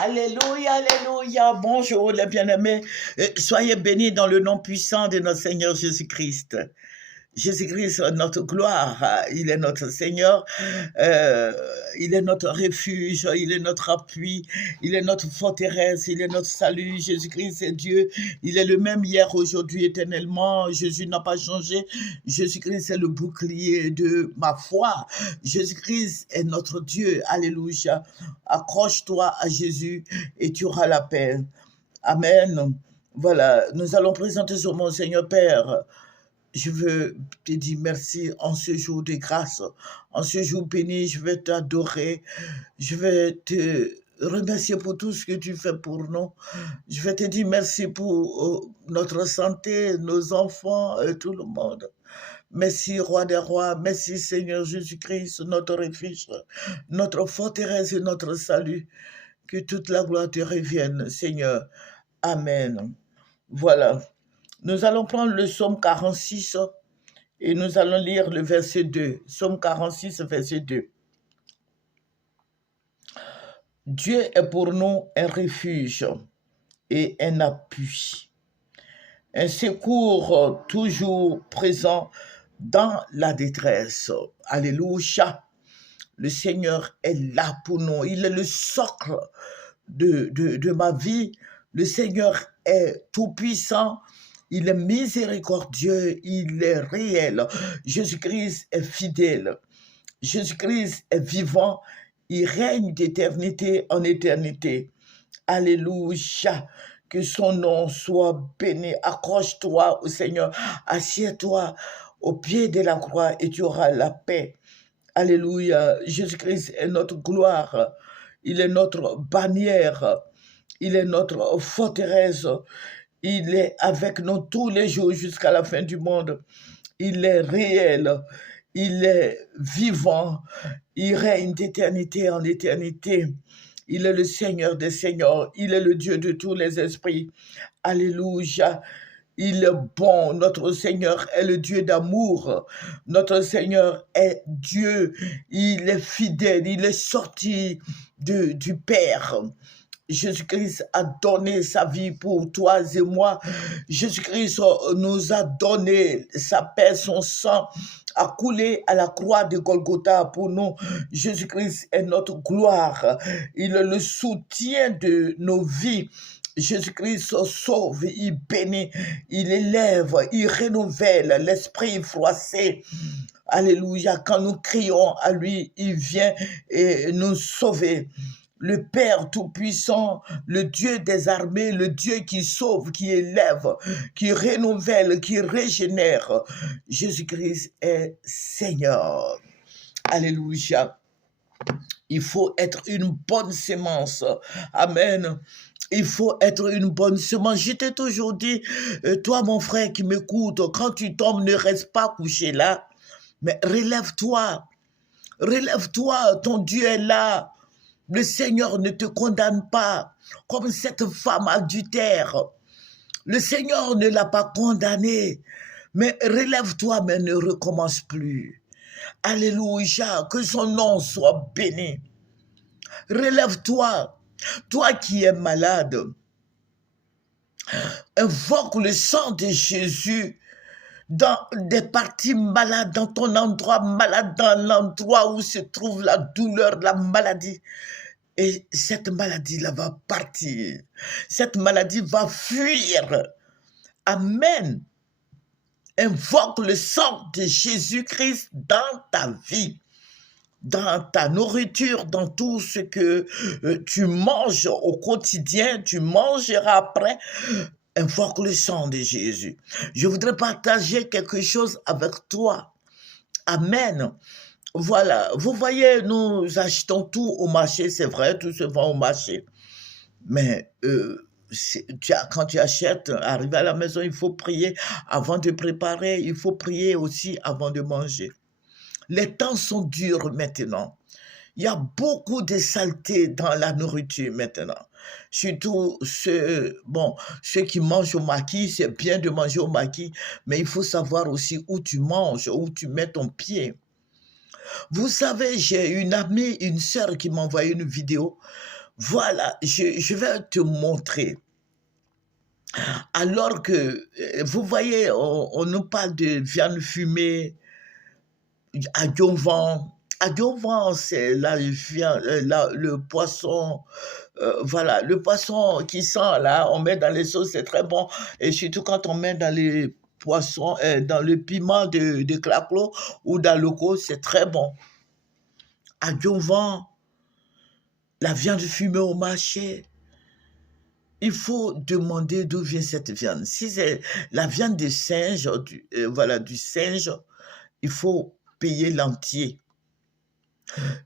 Alléluia, alléluia. Bonjour les bien-aimés. Soyez bénis dans le nom puissant de notre Seigneur Jésus-Christ. Jésus-Christ, notre gloire, il est notre Seigneur, il est notre refuge, il est notre appui, il est notre forteresse, il est notre salut. Jésus-Christ est Dieu, il est le même hier, aujourd'hui, éternellement. Jésus n'a pas changé. Jésus-Christ est le bouclier de ma foi. Jésus-Christ est notre Dieu. Alléluia. Accroche-toi à Jésus et tu auras la paix. Amen. Voilà, nous allons présenter sur mon Seigneur Père. Je veux te dire merci en ce jour de grâce, en ce jour béni, je vais t'adorer, je vais te remercier pour tout ce que tu fais pour nous. Je vais te dire merci pour notre santé, nos enfants, tout le monde. Merci, Roi des Rois, merci Seigneur Jésus-Christ, notre refuge, notre forteresse et notre salut. Que toute la gloire te revienne, Seigneur. Amen. Voilà. Nous allons prendre le psaume 46 et nous allons lire le verset 2. Psaume 46, verset 2. Dieu est pour nous un refuge et un appui, un secours toujours présent dans la détresse. Alléluia. Le Seigneur est là pour nous. Il est le socle de ma vie. Le Seigneur est tout-puissant. Il est miséricordieux, il est réel. Jésus-Christ est fidèle. Jésus-Christ est vivant. Il règne d'éternité en éternité. Alléluia. Que son nom soit béni. Accroche-toi au Seigneur. Assieds-toi au pied de la croix et tu auras la paix. Alléluia. Jésus-Christ est notre gloire. Il est notre bannière. Il est notre forteresse. Il est avec nous tous les jours jusqu'à la fin du monde. Il est réel, il est vivant, il règne d'éternité en éternité. Il est le Seigneur des Seigneurs, il est le Dieu de tous les esprits. Alléluia. Il est bon, notre Seigneur est le Dieu d'amour. Notre Seigneur est Dieu, il est fidèle, il est sorti du Père. Jésus-Christ a donné sa vie pour toi et moi. Jésus-Christ nous a donné sa paix, son sang a coulé à la croix de Golgotha pour nous. Jésus-Christ est notre gloire. Il est le soutien de nos vies. Jésus-Christ sauve, il bénit, il élève, il renouvelle l'esprit froissé. Alléluia. Quand nous crions à lui, il vient et nous sauver. Le Père Tout-Puissant, le Dieu des armées, le Dieu qui sauve, qui élève, qui renouvelle, qui régénère. Jésus-Christ est Seigneur. Alléluia. Il faut être une bonne sémence. Amen. Il faut être une bonne semence. Je t'ai toujours dit, toi mon frère qui m'écoute, quand tu tombes, ne reste pas couché là, mais relève-toi. Relève-toi, ton Dieu est là. Le Seigneur ne te condamne pas comme cette femme adultère. Le Seigneur ne l'a pas condamnée. Mais relève-toi, mais ne recommence plus. Alléluia, que son nom soit béni. Relève-toi, toi qui es malade. Invoque le sang de Jésus dans des parties malades, dans ton endroit malade, dans l'endroit où se trouve la douleur, la maladie. Et cette maladie-là va partir. Cette maladie va fuir. Amen. Invoque le sang de Jésus-Christ dans ta vie, dans ta nourriture, dans tout ce que tu manges au quotidien, tu mangeras après. Invoque le sang de Jésus. Je voudrais partager quelque chose avec toi. Amen. Voilà, vous voyez, nous achetons tout au marché, c'est vrai, tout se vend au marché. Mais quand tu achètes, arrivé à la maison, il faut prier avant de préparer, il faut prier aussi avant de manger. Les temps sont durs maintenant. Il y a beaucoup de saleté dans la nourriture maintenant. Surtout ceux qui mangent au maquis, c'est bien de manger au maquis, mais il faut savoir aussi où tu manges, où tu mets ton pied. Vous savez, j'ai une amie, une sœur qui m'a envoyé une vidéo Voilà, je vais te montrer. Alors que, vous voyez, on nous parle de viande fumée, adjuvant. Adjuvant, c'est la viande, le poisson, voilà, le poisson qui sent là, on met dans les sauces, c'est très bon. Et surtout quand on met dans les poissons, dans le piment de claclo ou dans le co, c'est très bon. Adjuvant, la viande fumée au marché, il faut demander d'où vient cette viande. Si c'est la viande de singe, voilà, du singe, il faut payer l'entier.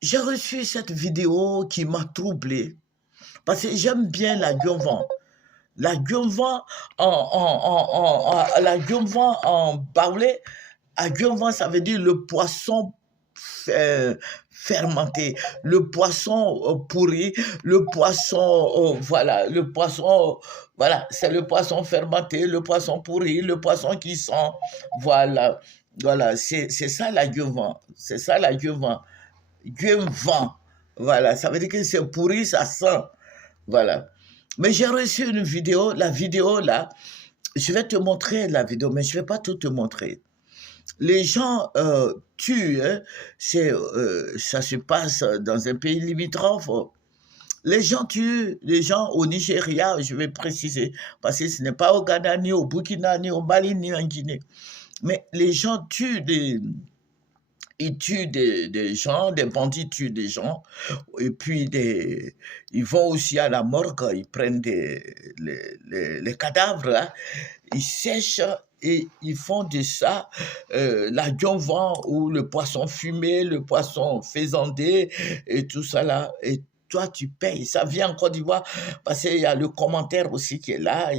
J'ai reçu cette vidéo qui m'a troublé parce que j'aime bien la guinvan. La guinvan la guinvan en baoulé, la guinvan, ça veut dire le poisson fermenté, le poisson pourri, le poisson, voilà, le poisson, voilà, c'est le poisson fermenté, le poisson pourri, le poisson qui sent, voilà, voilà, c'est ça la guinvan, c'est ça la guinvan. Guinvan, voilà, ça veut dire que c'est pourri, ça sent, voilà. Mais j'ai reçu une vidéo, la vidéo là, je vais te montrer la vidéo, mais je ne vais pas tout te montrer. Les gens tuent, hein, ça se passe dans un pays limitrophe. Les gens tuent, les gens au Nigeria, je vais préciser, parce que ce n'est pas au Ghana, ni au Burkina, ni au Mali, ni en Guinée. Mais les gens tuent ils tuent des gens, des bandits tuent des gens, et puis ils vont aussi à la morgue, ils prennent les cadavres, hein, ils sèchent et ils font de ça la guinvan ou le poisson fumé, le poisson faisandé et tout ça là. Et toi, tu payes. Ça vient en Côte d'Ivoire parce qu'il y a le commentaire aussi qui est là.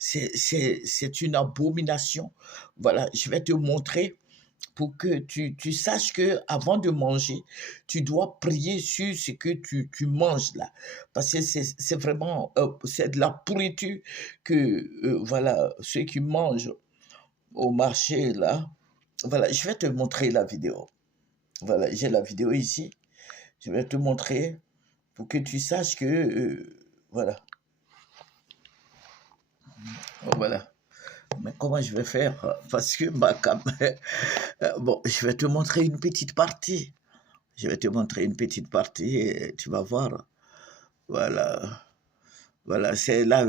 C'est une abomination. Voilà, je vais te montrer pour que tu saches que avant de manger, tu dois prier sur ce que tu manges là. Parce que c'est vraiment, c'est de la pourriture que, voilà, ceux qui mangent au marché là, voilà, je vais te montrer la vidéo. Voilà, j'ai la vidéo ici. Je vais te montrer pour que tu saches que, voilà, voilà. Mais comment je vais faire? Parce que ma caméra... Bon, je vais te montrer une petite partie. Je vais te montrer une petite partie et tu vas voir. Voilà. Voilà, c'est là,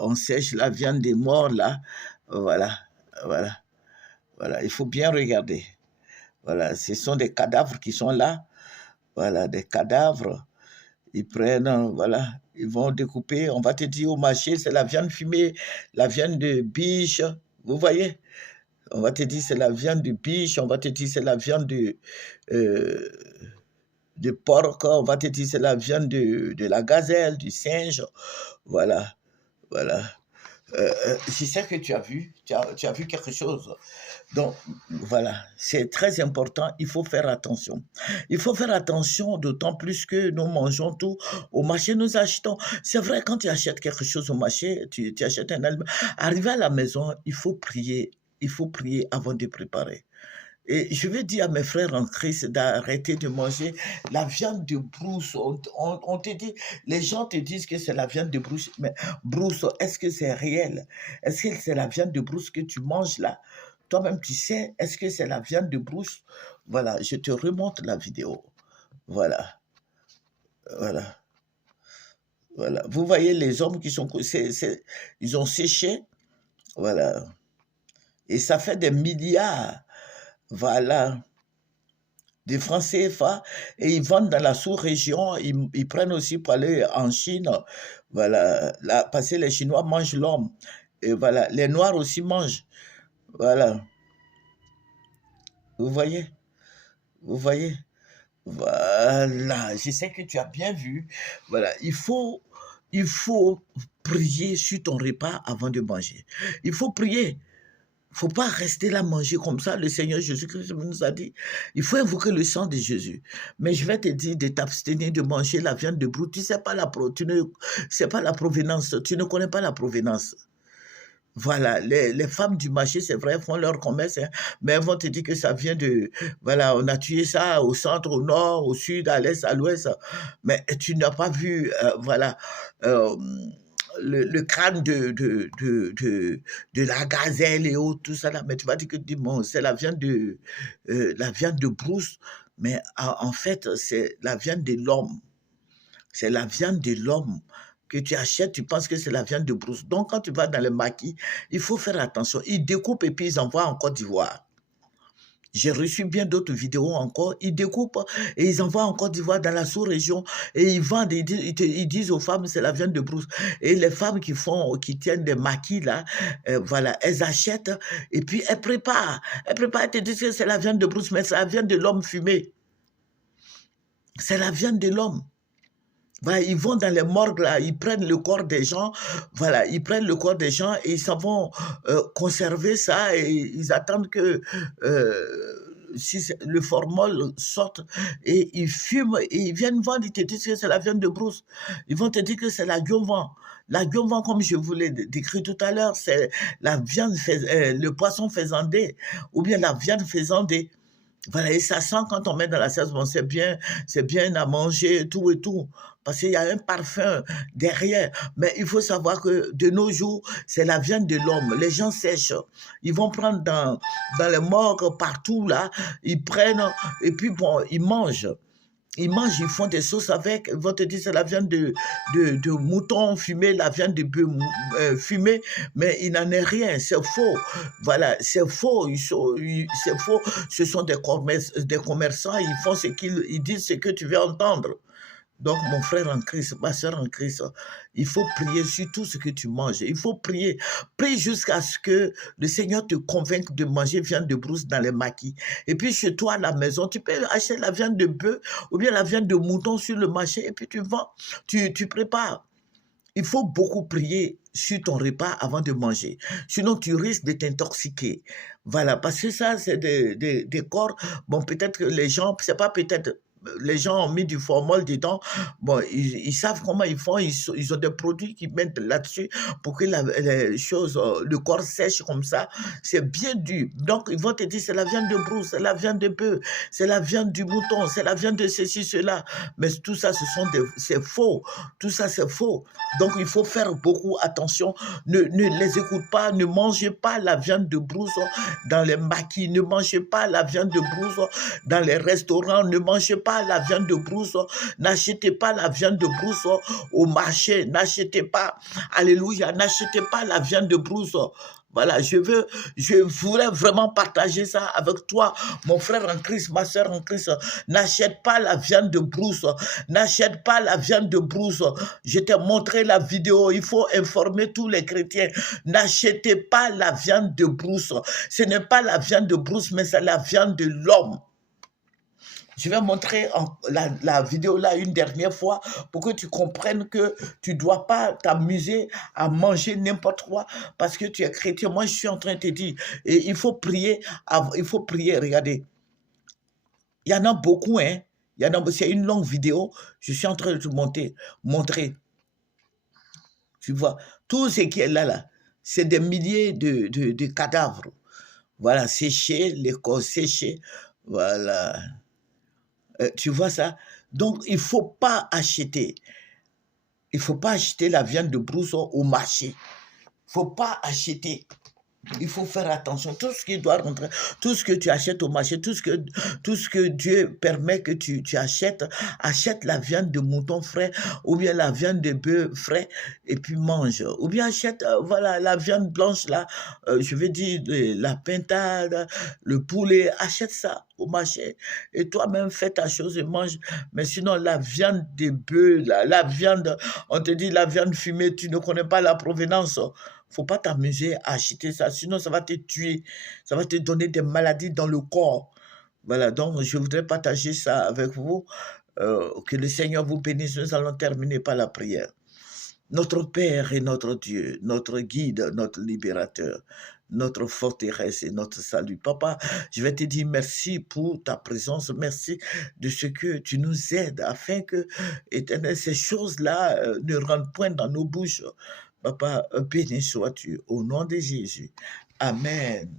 on sèche la viande des morts, là. Voilà. Voilà. Voilà. Il faut bien regarder. Voilà. Ce sont des cadavres qui sont là. Voilà, des cadavres. Ils prennent, voilà. Ils vont découper. On va te dire au marché, c'est la viande fumée, la viande de biche. Vous voyez? On va te dire c'est la viande de biche. On va te dire c'est la viande euh, de porc, on va te dire c'est la viande de la gazelle, du singe, voilà, voilà. Je sais que tu as vu, tu as vu quelque chose. Donc, voilà, c'est très important, il faut faire attention. Il faut faire attention, d'autant plus que nous mangeons tout. Au marché, nous achetons. C'est vrai, quand tu achètes quelque chose au marché, tu achètes un aliment. Arrivé à la maison, il faut prier avant de préparer. Et je vais dire à mes frères en Christ d'arrêter de manger la viande de brousse. On te dit, les gens te disent que c'est la viande de brousse, mais brousse, est-ce que c'est réel? Est-ce que c'est la viande de brousse que tu manges là? Toi-même, tu sais, est-ce que c'est la viande de brousse? Voilà, je te remonte la vidéo. Voilà, voilà, voilà. Vous voyez les hommes qui sont... ils ont séché, voilà. Et ça fait des milliards, voilà, des francs CFA et ils vendent dans la sous-région, ils prennent aussi pour aller en Chine, voilà, là, parce que les Chinois mangent l'homme, et voilà, les Noirs aussi mangent, voilà, vous voyez, voilà, je sais que tu as bien vu, voilà, il faut prier sur ton repas avant de manger, il faut prier. Il ne faut pas rester là manger comme ça. Le Seigneur Jésus-Christ nous a dit, il faut invoquer le sang de Jésus. Mais je vais te dire de t'abstenir de manger la viande de brousse. Tu ne sais pas la provenance. Tu ne connais pas la provenance. Voilà, les femmes du marché, c'est vrai, font leur commerce, hein, mais elles vont te dire que ça vient de, voilà, on a tué ça au centre, au nord, au sud, à l'est, à l'ouest, mais tu n'as pas vu, voilà, euh, le crâne de la gazelle et autres, tout ça là, mais tu vas dire que bon, c'est la viande de brousse, mais en fait, c'est la viande de l'homme. C'est la viande de l'homme que tu achètes, tu penses que c'est la viande de brousse. Donc, quand tu vas dans le maquis, il faut faire attention. Ils découpent et puis ils envoient en Côte d'Ivoire. J'ai reçu bien d'autres vidéos encore. Ils découpent et ils envoient en Côte d'Ivoire dans la sous-région et ils vendent. Ils disent aux femmes c'est la viande de brousse. Et les femmes qui tiennent des maquis là, voilà, elles achètent et puis elles préparent. Elles préparent, elles te disent que c'est la viande de brousse, mais c'est la viande de l'homme fumé. C'est la viande de l'homme. Voilà, ils vont dans les morgues là, ils prennent le corps des gens, voilà, ils prennent le corps des gens et ils s'en vont conserver ça et ils attendent que si le formol sorte et ils fument et ils viennent vendre, ils te disent que c'est la viande de brousse. Ils vont te dire que c'est la guionvan. La guionvan, comme je vous l'ai décrit tout à l'heure, c'est la viande, le poisson faisandé ou bien la viande faisandée. Voilà, et ça sent quand on met dans la sauce, bon, c'est bien à manger, tout et tout, parce qu'il y a un parfum derrière. Mais il faut savoir que de nos jours, c'est la viande de l'homme. Les gens sèchent. Ils vont prendre dans les morgues partout, là, ils prennent, et puis bon, ils mangent. Ils mangent, ils font des sauces avec, ils vont te dire c'est la viande de mouton fumé, la viande de bœuf fumée, mais il n'en est rien, c'est faux. Voilà, c'est faux, c'est faux. Ce sont des commerçants, ils font ce ils disent ce que tu veux entendre. Donc, mon frère en Christ, ma soeur en Christ, il faut prier sur tout ce que tu manges. Il faut prier. Prie jusqu'à ce que le Seigneur te convainque de manger viande de brousse dans les maquis. Et puis, chez toi, à la maison, tu peux acheter la viande de bœuf ou bien la viande de mouton sur le marché et puis tu vends, tu prépares. Il faut beaucoup prier sur ton repas avant de manger. Sinon, tu risques de t'intoxiquer. Voilà, parce que ça, c'est des corps. Bon, peut-être que les gens, c'est pas peut-être, les gens ont mis du formol dedans. Bon, ils savent comment ils font. Ils ont des produits qu'ils mettent là-dessus pour que les choses, le corps sèche comme ça. C'est bien dur. Donc, ils vont te dire, c'est la viande de brousse, c'est la viande de bœuf, c'est la viande du mouton, c'est la viande de ceci, cela. Mais tout ça, c'est faux. Tout ça, c'est faux. Donc, il faut faire beaucoup attention. Ne les écoute pas. Ne mangez pas la viande de brousse dans les maquis. Ne mangez pas la viande de brousse dans les restaurants. Ne mangez pas la viande de brousse. N'achetez pas la viande de brousse au marché. N'achetez pas. Alléluia. N'achetez pas la viande de brousse. Voilà, je voulais vraiment partager ça avec toi, mon frère en Christ, ma soeur en Christ. N'achète pas la viande de brousse. N'achète pas la viande de brousse. Je t'ai montré la vidéo. Il faut informer tous les chrétiens. N'achetez pas la viande de brousse. Ce n'est pas la viande de brousse, mais c'est la viande de l'homme. Je vais montrer la vidéo là une dernière fois pour que tu comprennes que tu ne dois pas t'amuser à manger n'importe quoi parce que tu es chrétien. Moi, je suis en train de te dire, et il faut prier, regardez. Il y en a beaucoup, hein. C'est une longue vidéo. Je suis en train de te montrer. Tu vois, tout ce qui est là, c'est des milliers de cadavres. Voilà, séchés, les corps séchés. Voilà. Tu vois ça? Donc, il ne faut pas acheter. Il ne faut pas acheter la viande de brousse au marché. Il ne faut pas acheter. Il faut faire attention. Tout ce qui doit rentrer, tout ce que tu achètes au marché, tout ce que Dieu permet que tu achètes, achète la viande de mouton frais ou bien la viande de bœuf frais et puis mange. Ou bien achète, voilà, la viande blanche là, je veux dire la pintade, le poulet, achète ça au marché et toi-même fais ta chose et mange. Mais sinon, la viande de bœuf, la viande, on te dit la viande fumée, tu ne connais pas la provenance. Faut pas t'amuser à acheter ça, sinon ça va te tuer, ça va te donner des maladies dans le corps. Voilà, donc je voudrais partager ça avec vous. Que le Seigneur vous bénisse. Nous allons terminer par la prière. Notre Père et notre Dieu, notre guide, notre libérateur, notre forteresse et notre salut. Papa, je vais te dire merci pour ta présence, merci de ce que tu nous aides afin que, éternel, ces choses-là ne rentrent point dans nos bouches, Papa, béni sois-tu au nom de Jésus. Amen.